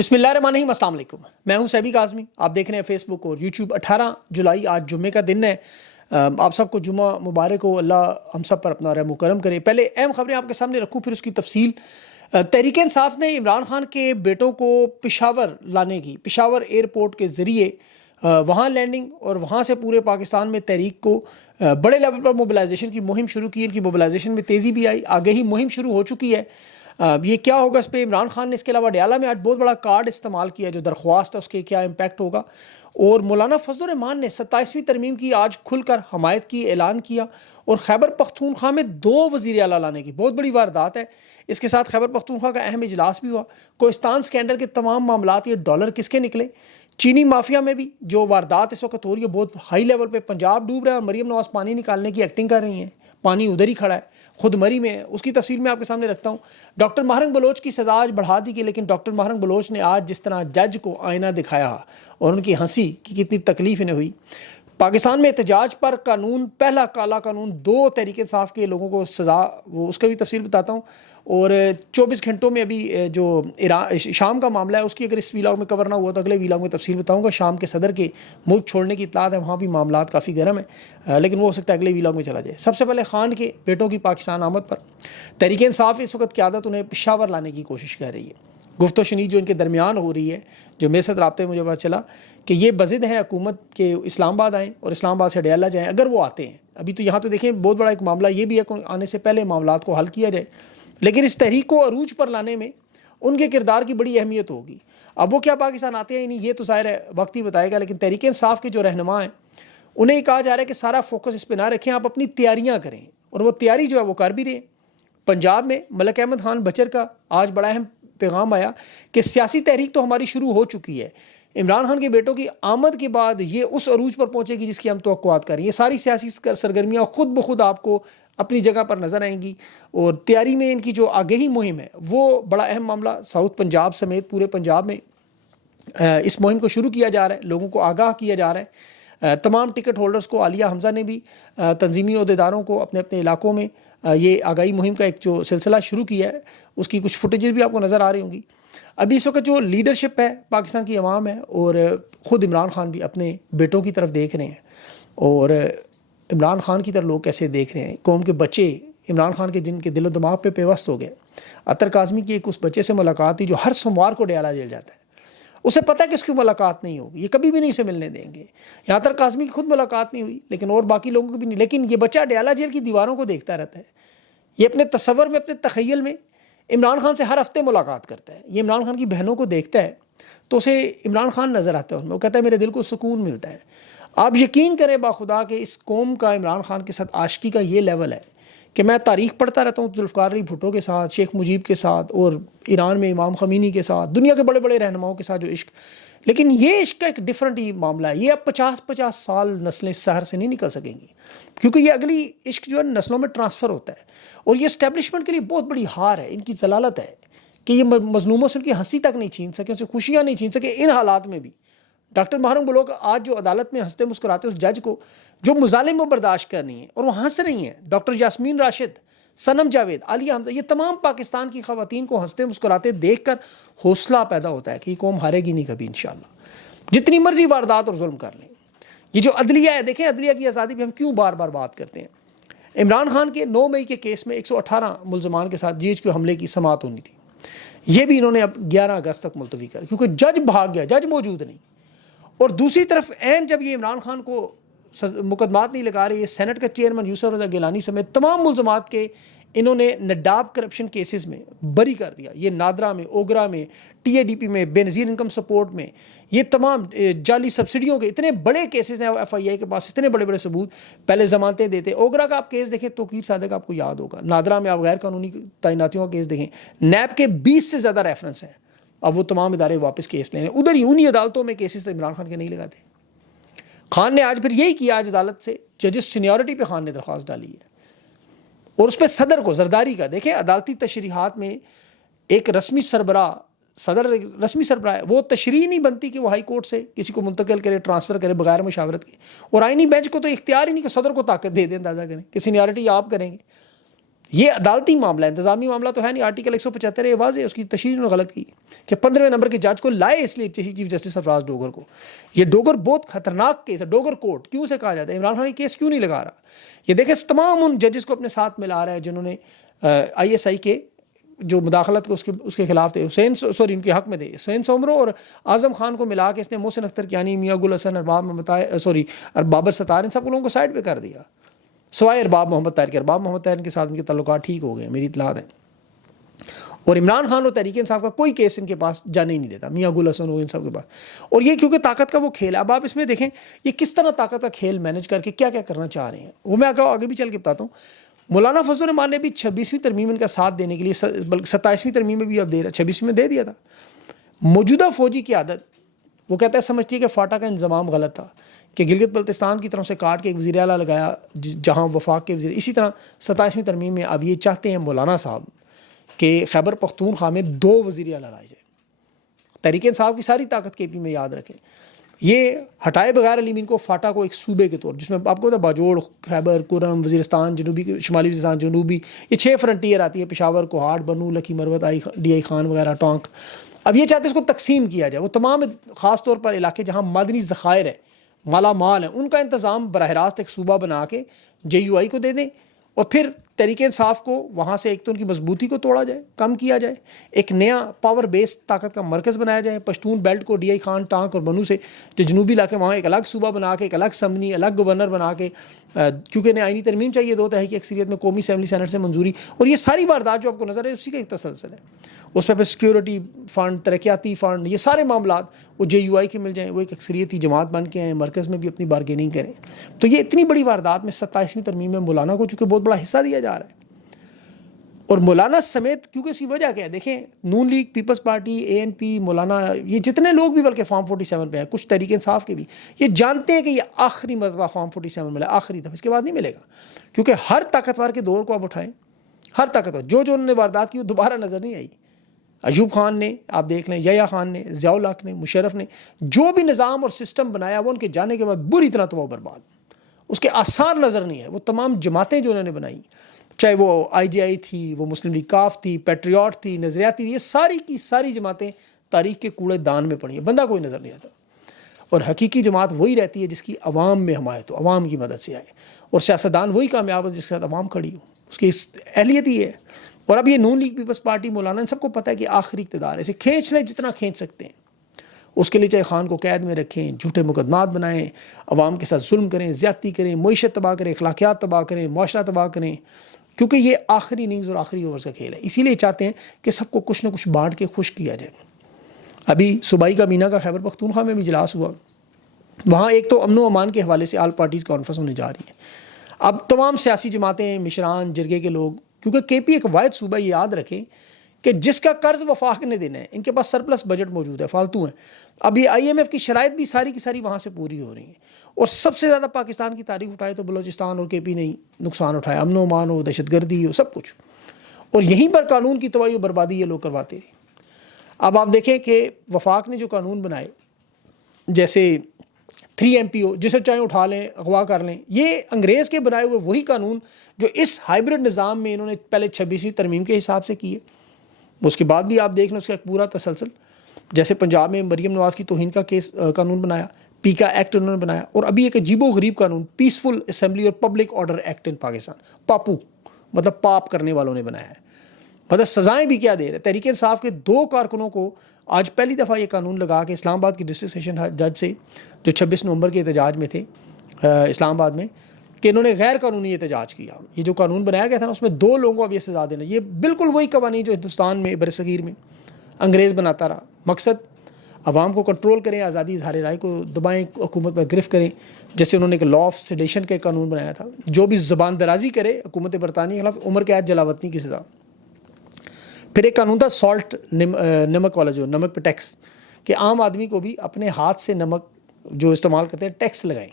بسم اللہ الرحمن الرحیم، السلام علیکم۔ میں ہوں سیبی کاظمی، آپ دیکھ رہے ہیں فیس بک اور یوٹیوب۔ 18 جولائی آج جمعے کا دن ہے۔ آپ سب کو جمعہ مبارک ہو، اللہ ہم سب پر اپنا رحم و کرم کرے۔ پہلے اہم خبریں آپ کے سامنے رکھوں پھر اس کی تفصیل۔ تحریک انصاف نے عمران خان کے بیٹوں کو پشاور لانے کی، پشاور ایئرپورٹ کے ذریعے وہاں لینڈنگ اور وہاں سے پورے پاکستان میں تحریک کو بڑے لیول پر موبلائزیشن کی مہم شروع کی۔ ان کی موبلائزیشن میں تیزی بھی آئی، آگہی مہم شروع ہو چکی ہے۔ یہ کیا ہوگا اس پہ عمران خان نے اس کے علاوہ ڈیالہ میں آج بہت بڑا کارڈ استعمال کیا، جو درخواست ہے اس کے کیا امپیکٹ ہوگا۔ اور مولانا فضل الرحمان نے 27ویں ترمیم کی آج کھل کر حمایت کی اعلان کیا۔ اور خیبر پختونخوا میں 2 وزیر اعلیٰ لانے کی بہت بڑی واردات ہے۔ اس کے ساتھ خیبر پختونخوا کا اہم اجلاس بھی ہوا۔ کوہستان سکینڈل کے تمام معاملات، یہ ڈالر کس کے نکلے؟ چینی مافیا میں بھی جو واردات اس وقت ہو رہی ہے بہت ہائی لیول پہ، پنجاب ڈوب رہا ہے اور مریم نواز پانی نکالنے کی ایکٹنگ کر رہی ہیں، پانی ادھر ہی کھڑا ہے، خود مری میں ہے۔ اس کی تفصیل میں آپ کے سامنے رکھتا ہوں۔ ڈاکٹر ماہرنگ بلوچ کی سزا آج بڑھا دی گئی، لیکن ڈاکٹر ماہرنگ بلوچ نے آج جس طرح جج کو آئینہ دکھایا اور ان کی ہنسی کی کتنی تکلیف انہیں ہوئی۔ پاکستان میں احتجاج پر قانون، پہلا کالا قانون، 2 تحریک انصاف کے لوگوں کو سزا، وہ اس کا بھی تفصیل بتاتا ہوں۔ اور 24 گھنٹوں میں ابھی جو شام کا معاملہ ہے اس کی اگر اس ویلاگ میں کور نہ ہوا تو اگلے ویلاگ میں تفصیل بتاؤں گا۔ شام کے صدر کے ملک چھوڑنے کی اطلاعات ہے، وہاں بھی معاملات کافی گرم ہیں، لیکن وہ ہو سکتا ہے اگلے ویلاگ میں چلا جائے۔ سب سے پہلے خان کے بیٹوں کی پاکستان آمد پر تحریک انصاف اس وقت قیادت انہیں پشاور لانے کی کوشش کر رہی ہے۔ گفت و شنید جو ان کے درمیان ہو رہی ہے، جو میرے ساتھ رابطے میں مجھے پتہ چلا کہ یہ بضد ہیں حکومت کے اسلام آباد آئیں اور اسلام آباد سے ڈیالہ جائیں، اگر وہ آتے ہیں۔ ابھی تو یہاں تو دیکھیں بہت بڑا ایک معاملہ یہ بھی ہے کہ آنے سے پہلے معاملات کو حل کیا جائے، لیکن اس تحریک کو عروج پر لانے میں ان کے کردار کی بڑی اہمیت ہوگی۔ اب وہ کیا پاکستان آتے ہیں نہیں، یہ تو ظاہر ہے وقت ہی بتائے گا، لیکن تحریک انصاف کے جو رہنما ہیں انہیں یہ کہا جا رہا ہے کہ سارا فوکس اس پہ نہ رکھیں، آپ اپنی تیاریاں کریں، اور وہ تیاری جو ہے وہ کر بھی رہے ہیں۔ پنجاب میں ملک احمد خان بچر کا آج بڑا اہم پیغام آیا کہ سیاسی تحریک تو ہماری شروع ہو چکی ہے، عمران خان کے بیٹوں کی آمد کے بعد یہ اس عروج پر پہنچے گی جس کی ہم توقعات کر رہے ہیں۔ یہ ساری سیاسی سرگرمیاں خود بخود آپ کو اپنی جگہ پر نظر آئیں گی، اور تیاری میں ان کی جو آگہی مہم ہے وہ بڑا اہم معاملہ ساؤتھ پنجاب سمیت پورے پنجاب میں اس مہم کو شروع کیا جا رہا ہے، لوگوں کو آگاہ کیا جا رہا ہے۔ تمام ٹکٹ ہولڈرز کو، عالیہ حمزہ نے بھی تنظیمی عہدیداروں کو اپنے اپنے علاقوں میں یہ آگاہی مہم کا ایک جو سلسلہ شروع کیا ہے اس کی کچھ فوٹیجز بھی آپ کو نظر آ رہی ہوں گی۔ ابھی اس وقت جو لیڈرشپ ہے پاکستان کی عوام ہے، اور خود عمران خان بھی اپنے بیٹوں کی طرف دیکھ رہے ہیں، اور عمران خان کی طرف لوگ کیسے دیکھ رہے ہیں، قوم کے بچے عمران خان کے جن کے دل و دماغ پہ پیوست ہو گئے۔ عطر کاظمی کی ایک اس بچے سے ملاقات تھی جو ہر سوموار کو ڈیالہ جیل جاتا ہے، اسے پتہ ہے کہ اس کی ملاقات نہیں ہوگی، یہ کبھی بھی نہیں اسے ملنے دیں گے۔ یہاں عطر کاظمی کی خود ملاقات نہیں ہوئی، لیکن اور باقی لوگوں کی بھی نہیں، لیکن یہ بچہ ڈیالہ جیل کی دیواروں کو دیکھتا رہتا ہے۔ یہ اپنے تصور میں، اپنے تخیل میں عمران خان سے ہر ہفتے ملاقات کرتا ہے۔ یہ عمران خان کی بہنوں کو دیکھتا ہے تو اسے عمران خان نظر آتا ہے ان میں، وہ کہتا ہے میرے دل کو سکون ملتا ہے۔ آپ یقین کریں باخدا کہ اس قوم کا عمران خان کے ساتھ عاشقی کا یہ لیول ہے کہ میں تاریخ پڑھتا رہتا ہوں ذوالفقار علی بھٹو کے ساتھ، شیخ مجیب کے ساتھ، اور ایران میں امام خمینی کے ساتھ، دنیا کے بڑے بڑے رہنماؤں کے ساتھ جو عشق، لیکن یہ عشق کا ایک ڈیفرنٹ ہی معاملہ ہے۔ یہ اب 50 سال نسلیں اس شہر سے نہیں نکل سکیں گی، کیونکہ یہ اگلی عشق جو ہے نسلوں میں ٹرانسفر ہوتا ہے، اور یہ اسٹیبلشمنٹ کے لیے بہت بڑی ہار ہے، ان کی ضلالت ہے کہ یہ مظلوموں سے ان کی ہنسی تک نہیں چھین سکے، ان سے خوشیاں نہیں چھین سکے ان حالات میں بھی۔ ڈاکٹر ماہرنگ بلوچ آج جو عدالت میں ہنستے مسکراتے اس جج کو جو مظالم وہ برداشت کر رہی ہیں اور وہ ہنس رہی ہیں، ڈاکٹر یاسمین راشد، صنم جاوید، عالیہ حمزہ، یہ تمام پاکستان کی خواتین کو ہنستے مسکراتے دیکھ کر حوصلہ پیدا ہوتا ہے کہ یہ قوم ہارے گی نہیں کبھی انشاءاللہ، جتنی مرضی واردات اور ظلم کر لیں۔ یہ جو عدلیہ ہے، دیکھیں عدلیہ کی آزادی پہ ہم کیوں بار بار بات کرتے ہیں۔ عمران خان کے 9 مئی کے کیس میں 118 ملزمان کے ساتھ جی ایچ کیو حملے کی سماعت ہونی تھی، یہ بھی انہوں نے اب 11 اگست تک ملتوی کر، کیونکہ جج بھاگ گیا، جج موجود نہیں۔ اور دوسری طرف جب یہ عمران خان کو مقدمات نہیں لگا رہے، یہ سینٹ کا چیئرمین یوسف رضا گیلانی سمیت تمام ملزمات کے انہوں نے نڈاب کرپشن کیسز میں بری کر دیا۔ یہ نادرا میں، اوگرا میں، ٹی اے ڈی پی میں، بے نظیر انکم سپورٹ میں، یہ تمام جعلی سبسڈیوں کے اتنے بڑے کیسز ہیں ایف آئی اے کے پاس، اتنے بڑے بڑے ثبوت، پہلے ضمانتیں دیتے۔ اوگرا کا آپ کیس دیکھیں، توقیر صادق آپ کو یاد ہوگا، نادرا میں آپ غیر قانونی تعیناتیوں کا کیس دیکھیں، نیب کے 20 سے زیادہ ریفرنس ہیں، اب وہ تمام ادارے واپس کیس لے رہے ہیں، ادھر ہی انہی عدالتوں میں کیسز عمران خان کے نہیں لگاتے۔ خان نے آج پھر یہی کیا، آج عدالت سے ججز سینیورٹی پہ خان نے درخواست ڈالی ہے، اور اس پہ صدر کو زرداری کا، دیکھیں عدالتی تشریحات میں ایک رسمی سربراہ، صدر رسمی سربراہ ہے، وہ تشریح نہیں بنتی کہ وہ ہائی کورٹ سے کسی کو منتقل کرے، ٹرانسفر کرے بغیر مشاورت کے، اور آئینی بینچ کو تو اختیار ہی نہیں کہ صدر کو طاقت دے دیں، اندازہ کریں کہ سینیورٹی آپ کریں گے۔ یہ عدالتی معاملہ ہے، انتظامی معاملہ تو ہے نہیں. آرٹیکل 175 یہ واضح ہے، اس کی تشریح انہوں نے غلط کی کہ 15ویں نمبر کے جج کو لائے اس لیے چیف جسٹس سرفراز ڈوگر کو. یہ ڈوگر بہت خطرناک کیس ہے. ڈوگر کورٹ کیوں سے کہا جاتا ہے؟ عمران خان یہ کیس کیوں نہیں لگا رہا؟ یہ دیکھیں تمام ان ججز کو اپنے ساتھ ملا رہا ہے جنہوں نے ISI کے جو مداخلت کو اس کے خلاف تھے، ان کے حق میں تھے. حسین سومرو اور اعظم خان کو ملا کے اس نے محسن اختر کیانی، میاں گل حسن، بابر ستار، ان سب لوگوں کو سائڈ پہ کر دیا، سوائے ارباب محمد طاہر کے. ارباب محمد طاہر کے ساتھ ان کے تعلقات ٹھیک ہو گئے میری اطلاع ہے. اور عمران خان اور تحریک انصاف کا کوئی کیس ان کے پاس جانے ہی نہیں دیتا، میاں گل حسن ہو ان سب کے پاس. اور یہ کیونکہ طاقت کا وہ کھیل ہے. اب آپ اس میں دیکھیں یہ کس طرح طاقت کا کھیل مینج کر کے کیا کیا کرنا چاہ رہے ہیں، وہ میں آگے بھی چل کے بتاتا ہوں. مولانا فضل الرحمان نے بھی 26ویں ترمیم ان کا ساتھ دینے کے لیے، بلکہ 27ویں ترمیم میں بھی اب دے رہا، 26ویں میں دے دیا تھا. موجودہ فوجی کی عادت، وہ کہتا ہے سمجھتی ہے کہ فاٹا کا انضمام غلط تھا، کہ گلگت بلتستان کی طرف سے کاٹ کے ایک وزیر اعلیٰ لگایا جہاں وفاق کے وزیر. اسی طرح 27ویں ترمیم میں اب یہ چاہتے ہیں مولانا صاحب کہ خیبر پختونخوا میں 2 وزیر اعلیٰ لائے جائے. تحریک انصاف کی ساری طاقت KP میں یاد رکھیں. یہ ہٹائے بغیر علی مین کو فاٹا کو ایک صوبے کے طور، جس میں آپ کو پتا باجوڑ، خیبر، کرم، وزیرستان جنوبی، شمالی وزیرستان جنوبی، یہ 6 فرنٹیئر آتی ہے، پشاور، کوہاٹ، بنو، لکی مروت، DI خان وغیرہ، ٹانک. اب یہ چاہتے ہیں اس کو تقسیم کیا جائے. وہ تمام خاص طور پر علاقے جہاں معدنی ذخائر ہیں، مالا مال ہیں، ان کا انتظام براہ راست ایک صوبہ بنا کے JUI کو دے دیں، اور پھر تحریک انصاف کو وہاں سے ایک تو ان کی مضبوطی کو توڑا جائے، کم کیا جائے، ایک نیا پاور بیس طاقت کا مرکز بنایا جائے. پشتون بیلٹ کو DI خان، ٹانک اور بنو سے جو جنوبی علاقے وہاں ایک الگ صوبہ بنا کے، ایک الگ اسمبلی، الگ گورنر بنا کے، کیونکہ انہیں آئینی ترمیم چاہیے 2/3 کی اکثریت میں، قومی اسمبلی سینٹ سے منظوری. اور یہ ساری واردات جو آپ کو نظر ہے اسی کا ایک تسلسل ہے. اس پہ سیکیورٹی فنڈ، ترقیاتی فنڈ، یہ سارے معاملات وہ JUI کے مل جائیں، وہ ایک اکثریتی جماعت بن کے آئیں، مرکز میں بھی اپنی بارگیننگ کریں. تو یہ اتنی بڑی واردات میں 27ویں ترمیم میں مولانا کو چونکہ بہت بڑا حصہ دیا جا رہا ہے. اور مولانا سمیت، کیونکہ اس کی وجہ کیا ہے، دیکھیں نون لیگ، پیپلز پارٹی، ANP، مولانا، یہ جتنے لوگ بھی بلکہ فارم 47 پہ ہیں، کچھ تحریک انصاف کے بھی، یہ جانتے ہیں کہ یہ آخری مرتبہ فارم 47 ملا، آخری دفعہ، اس کے بعد نہیں ملے گا. کیونکہ ہر طاقتور کے دور کو آپ اٹھائیں، ہر طاقتور جو انہوں نے واردات کی وہ دوبارہ نظر نہیں آئی. ایوب خان نے، آپ دیکھ لیں، یحییٰ خان نے، ضیاء الحق نے، مشرف نے، جو بھی نظام اور سسٹم بنایا وہ ان کے جانے کے بعد بری طرح تباہ و برباد، اس کے آثار نظر نہیں ہے. وہ تمام جماعتیں جو انہوں نے بنائی، چاہے وہ IGI تھی، وہ مسلم لیگ کاف تھی، پیٹریوٹ تھی، نظریاتی تھی، یہ ساری کی ساری جماعتیں تاریخ کے کوڑے دان میں پڑی ہیں، بندہ کوئی نظر نہیں آتا. اور حقیقی جماعت وہی رہتی ہے جس کی عوام میں حمایت ہو، عوام کی مدد سے آئے. اور سیاستدان وہی کامیاب ہو جس کے ساتھ عوام کھڑی ہو، اس کی اہلیت ہی ہے. اور اب یہ نون لیگ، پیپلز پارٹی، مولانا، ان سب کو پتہ ہے کہ آخری اقتدار ہے، اسے کھینچ لیں جتنا کھینچ سکتے ہیں. اس کے لیے چاہے خان کو قید میں رکھیں، جھوٹے مقدمات بنائیں، عوام کے ساتھ ظلم کریں، زیادتی کریں، معیشت تباہ کریں، اخلاقیات تباہ کریں، معاشرہ تباہ کریں، کیونکہ یہ آخری اننگز اور آخری اوورز کا کھیل ہے. اسی لیے چاہتے ہیں کہ سب کو کچھ نہ کچھ بانٹ کے خوش کیا جائے. ابھی صوبائی کابینہ کا خیبر پختونخوا میں بھی اجلاس ہوا، وہاں ایک تو امن و امان کے حوالے سے آل پارٹیز کانفرنس ہونے جا رہی ہے. اب تمام سیاسی جماعتیں، مشران، جرگے کے لوگ، کیونکہ KP ایک واحد صوبہ، یہ یاد رکھیں کہ جس کا قرض وفاق نے دینا ہے، ان کے پاس سرپلس بجٹ موجود ہے، فالتو ہیں. اب یہ IMF کی شرائط بھی ساری کی ساری وہاں سے پوری ہو رہی ہیں. اور سب سے زیادہ پاکستان کی تاریخ اٹھائے تو بلوچستان اور KP نے نقصان اٹھایا، امن و امان ہو، دہشت گردی ہو، سب کچھ. اور یہیں پر قانون کی تباہی و بربادی یہ لوگ کرواتے رہے. اب آپ دیکھیں کہ وفاق نے جو قانون بنائے، جیسے 3 MPO جسے چاہیں اٹھا لیں، اغوا کر لیں، یہ انگریز کے بنائے ہوئے وہی قانون جو اس ہائبرڈ نظام میں انہوں نے پہلے 26ویں ترمیم کے حساب سے کیے. اس کے بعد بھی آپ دیکھ لیں اس کا ایک پورا تسلسل. جیسے پنجاب میں مریم نواز کی توہین کا کیس قانون بنایا، پیکا ایکٹ انہوں نے بنایا، اور ابھی ایک عجیب و غریب قانون پیسفل اسمبلی اور public order act in Pakistan, پاپو مطلب پاپ کرنے والوں نے بنایا ہے. مطلب سزائیں بھی کیا دے رہے. تحریک انصاف کے 2 کارکنوں کو آج پہلی دفعہ یہ قانون لگا کے اسلام آباد کی ڈسٹرکٹ سیشن جج سے، جو 26 نومبر کے احتجاج میں تھے اسلام آباد میں، کہ انہوں نے غیر قانونی احتجاج کیا. یہ جو قانون بنایا گیا تھا نا، اس میں 2 لوگوں کو اب یہ سزا دینا. یہ بالکل وہی قوانین جو ہندوستان میں برصغیر میں انگریز بناتا رہا. مقصد عوام کو کنٹرول کریں، آزادی اظہار رائے کو دبائیں، حکومت پر گرفت کریں. جیسے انہوں نے ایک لا آف سیڈیشن کا قانون بنایا تھا، جو بھی زبان درازی کرے حکومت برطانیہ کے خلاف عمر قید، جلاوطنی کی سزا. پھر ایک قانون تھا سالٹ، نمک والا، جو نمک پہ ٹیکس، کہ عام آدمی کو بھی اپنے ہاتھ سے نمک جو استعمال کرتے ہیں ٹیکس لگائیں.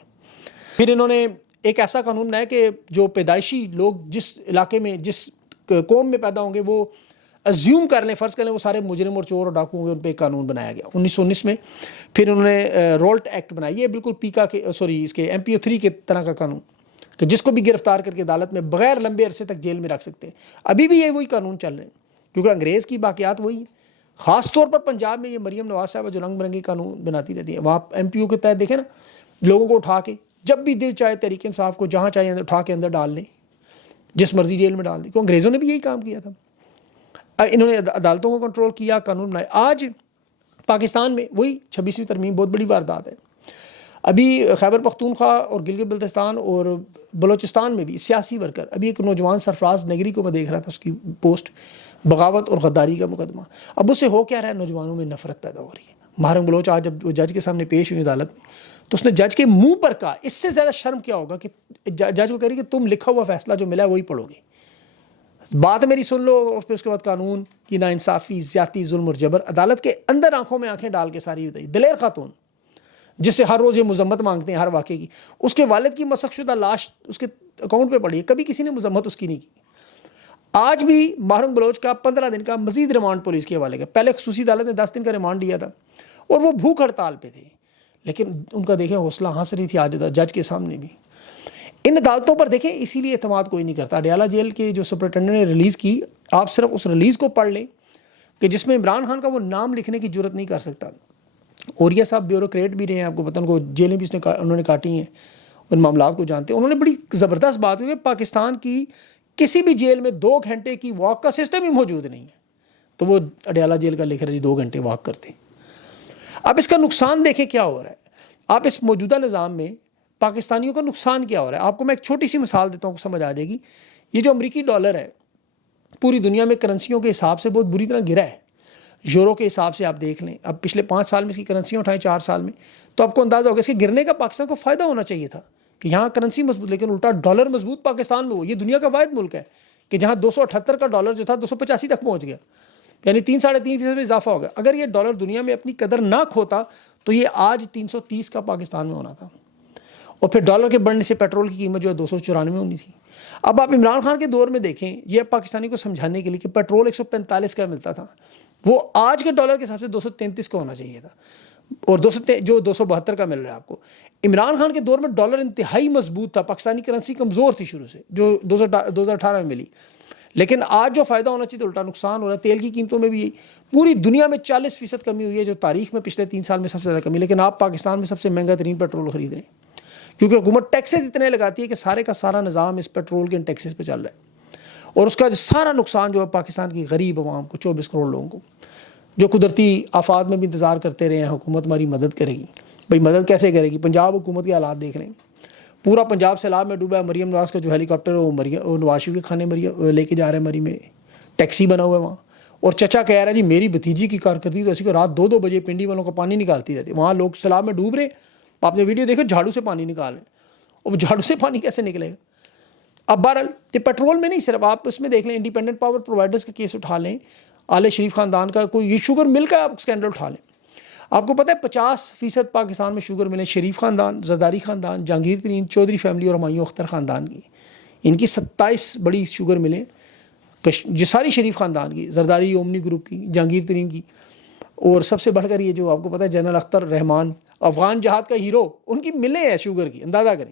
پھر انہوں نے ایک ایسا قانون بنایا کہ جو پیدائشی لوگ جس علاقے میں، جس قوم میں پیدا ہوں گے، وہ ازیوم کر لیں، فرض کر لیں وہ سارے مجرم اور چور اور ڈاکو ہوں گے، ان پہ ایک قانون بنایا گیا 1919 میں. پھر انہوں نے رولٹ ایکٹ بنایا، یہ بالکل پیکا کے اس کے MPO 3 کے طرح کا قانون کہ جس کو بھی گرفتار کر کے عدالت میں بغیر لمبے عرصے تک جیل میں رکھ سکتے ہیں. ابھی بھی یہ وہی قانون چل رہے ہیں کیونکہ انگریز کی باقیات وہی ہیں. خاص طور پر پنجاب میں یہ مریم نواز صاحبہ جو رنگ برنگی قانون بناتی رہتی ہے, وہاں ایم پی او کے تحت دیکھیں نا, لوگوں کو اٹھا کے جب بھی دل چاہے تحریک انصاف کو جہاں چاہے اٹھا کے اندر ڈال لیں, جس مرضی جیل میں ڈال دیں. کیوں انگریزوں نے بھی یہی کام کیا تھا. انہوں نے عدالتوں کو کنٹرول کیا, قانون بنائے. آج پاکستان میں وہی 26ویں ترمیم بہت بڑی واردات ہے. ابھی خیبر پختونخوا اور گلگت بلتستان اور بلوچستان میں بھی سیاسی ورکر, ابھی ایک نوجوان سرفراز نگری کو میں دیکھ رہا تھا, اس کی پوسٹ بغاوت اور غداری کا مقدمہ. اب اس سے ہو کیا رہا ہے, نوجوانوں میں نفرت پیدا ہو رہی ہے. محرم بلوچ آج جب وہ جج کے سامنے پیش ہوئی عدالت میں تو اس نے جج کے منہ پر کہا, اس سے زیادہ شرم کیا ہوگا کہ جج کو کہہ رہی کہ تم لکھا ہوا فیصلہ جو ملا ہے وہی پڑھو گے, بات میری سن لو, اور پھر اس کے بعد قانون کی ناانصافی, زیادتی, ظلم اور جبر. عدالت کے اندر آنکھوں میں آنکھیں ڈال کے ساری بتائی. دلیر خاتون جس سے ہر روز یہ مذمت مانگتے ہیں ہر واقعے کی, اس کے والد کی مسخ شدہ لاش اس کے اکاؤنٹ پہ پڑی ہے, کبھی کسی نے مذمت اس کی نہیں کی. آج بھی محرم بلوچ کا 15 دن کا مزید ریمانڈ پولیس کے حوالے کا. پہلے خصوصی عدالت نے 10 دن کا ریمانڈ دیا تھا اور وہ بھوک ہڑتال پہ تھے, لیکن ان کا دیکھیں حوصلہ ہنس رہی تھی آج جج کے سامنے بھی. ان عدالتوں پر دیکھیں اسی لیے اعتماد کوئی نہیں کرتا. اڈیالہ جیل کے جو سپرنٹینڈنٹ نے ریلیز کی, آپ صرف اس ریلیز کو پڑھ لیں کہ جس میں عمران خان کا وہ نام لکھنے کی جرت نہیں کر سکتا. اوریا صاحب بیوروکریٹ بھی رہے ہیں, آپ کو پتہ, ان کو جیلیں بھی انہوں نے کاٹی ہیں, ان معاملات کو جانتے ہیں. انہوں نے بڑی زبردست بات کی کہ پاکستان کی کسی بھی جیل میں 2 گھنٹے کی واک کا سسٹم ہی موجود نہیں ہے, تو وہ اڈیالہ جیل کا لکھ رہے جی 2 گھنٹے واک کرتے. اب اس کا نقصان دیکھیں کیا ہو رہا ہے. آپ اس موجودہ نظام میں پاکستانیوں کا نقصان کیا ہو رہا ہے. آپ کو میں ایک چھوٹی سی مثال دیتا ہوں, سمجھ آ جائے گی. یہ جو امریکی ڈالر ہے پوری دنیا میں کرنسیوں کے حساب سے بہت بری طرح گرا ہے. یورو کے حساب سے آپ دیکھ لیں, اب پچھلے 5 سال میں اس کی کرنسیاں اٹھائیں, 4 سال میں, تو آپ کو اندازہ ہوگا اس کے گرنے کا پاکستان کو فائدہ ہونا چاہیے تھا کہ یہاں کرنسی مضبوط, لیکن الٹا ڈالر مضبوط پاکستان میں ہو. یہ دنیا کا واحد ملک ہے کہ جہاں 278 کا ڈالر جو تھا 285 تک پہنچ گیا, یعنی 3-3.5% میں اضافہ ہو گیا. اگر یہ ڈالر دنیا میں اپنی قدر نہ کھوتا تو یہ آج 330 کا پاکستان میں ہونا تھا. اور پھر ڈالر کے بڑھنے سے پیٹرول کی قیمت جو ہے 294 ہونی تھی. اب آپ عمران خان کے دور میں دیکھیں, یہ پاکستانی کو سمجھانے کے لیے کہ پیٹرول 145 کا ملتا تھا, وہ آج کے ڈالر کے حساب سے 233 کا ہونا چاہیے تھا, اور 272 کا مل رہا ہے آپ کو. عمران خان کے دور میں ڈالر انتہائی مضبوط تھا, پاکستانی کرنسی کمزور تھی شروع سے, جو 2018 میں ملی. لیکن آج جو فائدہ ہونا چاہیے تو الٹا نقصان ہو رہا ہے. تیل کی قیمتوں میں بھی پوری دنیا میں 40% کمی ہوئی ہے, جو تاریخ میں پچھلے 3 سال میں سب سے زیادہ کمی. لیکن آپ پاکستان میں سب سے مہنگا ترین پیٹرول خرید رہے ہیں کیونکہ حکومت ٹیکسز اتنے لگاتی ہے کہ سارے کا سارا نظام اس پیٹرول کے ٹیکسز پہ چل رہا ہے. اور اس کا سارا نقصان جو ہے پاکستان کی غریب عوام کو, 24 کروڑ لوگوں کو, جو قدرتی آفات میں بھی انتظار کرتے رہے ہیں حکومت ہماری مدد کرے گی. بھائی مدد کیسے کرے گی؟ پنجاب حکومت کے حالات دیکھ لیں, پورا پنجاب سیلاب میں ڈوبا ہے. مریم نواز کا جو ہیلی کاپٹر ہے وہ نواز شریف کے کھانے لے کے جا رہے ہیں مری میں, ٹیکسی بنا ہوا ہے وہاں, اور چچا کہہ رہا ہے جی میری بھتیجی کی کارکردگی تو ایسی کہ رات 2 بجے پنڈی والوں کا پانی نکالتی رہتی ہے. وہاں لوگ سیلاب میں ڈوب رہے ہیں, آپ نے ویڈیو دیکھو, جھاڑو سے پانی نکال رہے ہیں, اور جھاڑو سے پانی کیسے نکلے گا؟ اب بہرحال یہ پیٹرول میں نہیں, صرف آپ اس میں دیکھ لیں انڈیپینڈنٹ پاور پرووائڈرز کا کیس اٹھا لیں, آل شریف خاندان کا کوئی یہ شوگر مل کا آپ اسکینڈل اٹھا لیں. آپ کو پتہ ہے 50% پاکستان میں شوگر ملیں شریف خاندان, زرداری خاندان, جہانگیر ترین, چودھری فیملی اور ہمایوں اختر خاندان کی. ان کی 27 بڑی شوگر ملیں, یہ ساری شریف خاندان کی, زرداری اومنی گروپ کی, جہانگیر ترین کی, اور سب سے بڑھ کر یہ جو آپ کو پتہ ہے جنرل اختر رحمان, افغان جہاد کا ہیرو, ان کی ملیں ہیں شوگر کی, اندازہ کریں.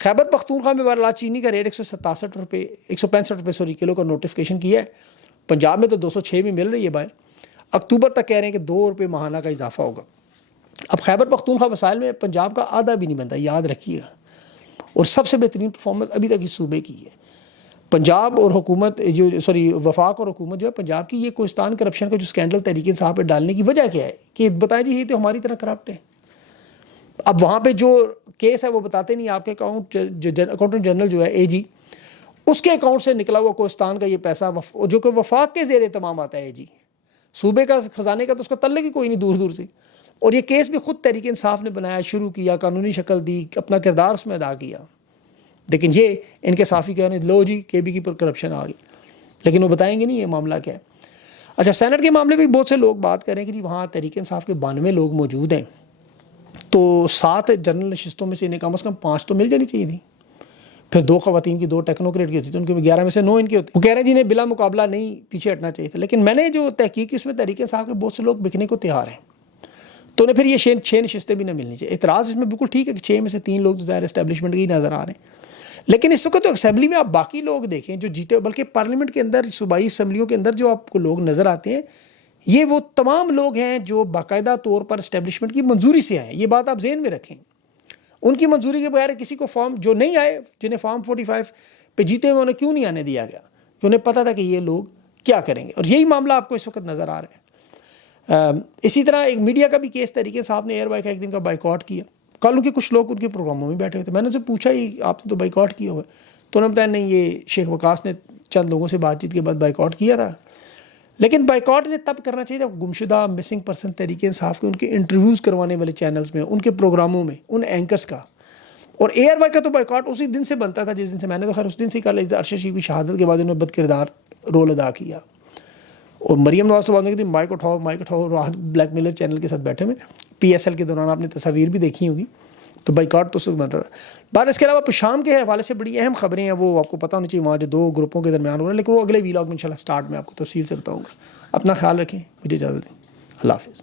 خیبر پختونخوا میں بہرحال چینی کا ریٹ 165 روپے کلو کا نوٹیفیکیشن کیا ہے. پنجاب میں تو 206 میں مل رہی ہے باہر. اکتوبر تک کہہ رہے ہیں کہ 2 روپے ماہانہ کا اضافہ ہوگا. اب خیبر پختونخوا وسائل میں پنجاب کا آدھا بھی نہیں بنتا, یاد رکھیے گا. اور سب سے بہترین پرفارمنس ابھی تک اس صوبے کی ہے. پنجاب اور حکومت وفاق اور حکومت جو ہے پنجاب کی, یہ کوہستان کرپشن کا جو اسکینڈل تحریک انصاف پہ ڈالنے کی وجہ کیا ہے کہ بتائیں جی یہ تو ہماری طرح کرپٹ ہے. اب وہاں پہ جو کیس ہے وہ بتاتے نہیں, آپ کے اکاؤنٹنٹ جنرل جو ہے اے جی, اس کے اکاؤنٹ سے نکلا ہوا کوہستان کا یہ پیسہ جو کہ وفاق کے زیر اہتمام آتا ہے جی, صوبے کا خزانے کا تو اس کا تعلق ہی کوئی نہیں دور دور سے. اور یہ کیس بھی خود تحریک انصاف نے بنایا, شروع کیا, قانونی شکل دی, اپنا کردار اس میں ادا کیا. لیکن یہ ان کے صافی کہنے لو جی کے بی کی پر کرپشن آ گئی, لیکن وہ بتائیں گے نہیں یہ معاملہ کیا ہے. اچھا سینٹ کے معاملے میں بہت سے لوگ بات کریں کہ جی وہاں تحریک انصاف کے 92 لوگ موجود ہیں, تو 7 جنرل نشستوں میں سے انہیں کم از کم 5 تو مل جانی چاہیے تھی. پھر 2 خواتین کی 2 ٹیکنوکریٹ کی ہوتی تھی, ان کے 11 میں سے 9 ان کے ہوتے. وہ کہہ رہے ہیں جنہیں بلا مقابلہ نہیں پیچھے ہٹنا چاہیے تھا. لیکن میں نے جو تحقیق کی اس میں تحریک انصاف کے بہت سے لوگ بکنے کو تیار ہیں. تو انہیں پھر یہ 6 نشستیں بھی نہ ملنی چاہیے. اعتراض اس میں بالکل ٹھیک ہے کہ 6 میں سے 3 لوگ تو ظاہر اسٹیبلشمنٹ کے ہی نظر آ رہے ہیں. لیکن اس وقت تو اسمبلی میں آپ باقی لوگ دیکھیں جو جیتے, بلکہ پارلیمنٹ کے اندر صوبائی اسمبلیوں کے اندر جو آپ کو لوگ نظر آتے ہیں یہ وہ تمام لوگ ہیں جو باقاعدہ طور پر اسٹیبلشمنٹ کی منظوری سے آئے ہیں. یہ بات آپ ذہن میں رکھیں. ان کی منظوری کے بغیر کسی کو فارم, جو نہیں آئے جنہیں فارم 45 پہ جیتے ہوئے انہیں کیوں نہیں آنے دیا گیا, کہ انہیں پتہ تھا کہ یہ لوگ کیا کریں گے. اور یہی معاملہ آپ کو اس وقت نظر آ رہا ہے. اسی طرح ایک میڈیا کا بھی کیس طریقے سے آپ نے ایئر وائی کا ایک دن کا بائیکاٹ کیا. کل ان کے کچھ لوگ ان کے پروگراموں میں بیٹھے ہوئے تھے. میں نے ان سے پوچھا ہی آپ نے تو بائیکاٹ کیا ہوا ہے, تو انہوں نے بتایا نہیں یہ شیخ وقاص نے چند لوگوں سے بات چیت کے بعد بائیکاٹ کیا تھا. لیکن بائیکاٹ نے تب کرنا چاہیے جب گمشدہ مسنگ پرسن تحریک انصاف کے ان کے انٹرویوز کروانے والے چینلز میں, ان کے پروگراموں میں, ان اینکرز کا. اور ایئر وائی کا تو بائیکاٹ اسی دن سے بنتا تھا جس دن سے, میں نے تو خیر اس دن سے کہا ارشد شریف کی شہادت کے بعد انہوں نے بد کردار رول ادا کیا. اور مریم نواز تو بعد میں کہتی مائک اٹھاؤ, راحت بلیک میلر چینل کے ساتھ بیٹھے ہوئے, PSL کے دوران آپ نے تصاویر بھی دیکھی ہوگی. تو بائیکاٹ تو اس وقت بنتا تھا. بعد اس کے علاوہ شام کے حوالے سے بڑی اہم خبریں ہیں, وہ آپ کو پتہ ہونی چاہیے, وہاں جو 2 گروپوں کے درمیان ہو رہا ہے, لیکن وہ اگلے ویلاگ میں انشاءاللہ سٹارٹ میں آپ کو تفصیل سے بتاؤں گا. اپنا خیال رکھیں, مجھے اجازت دیں. اللہ حافظ.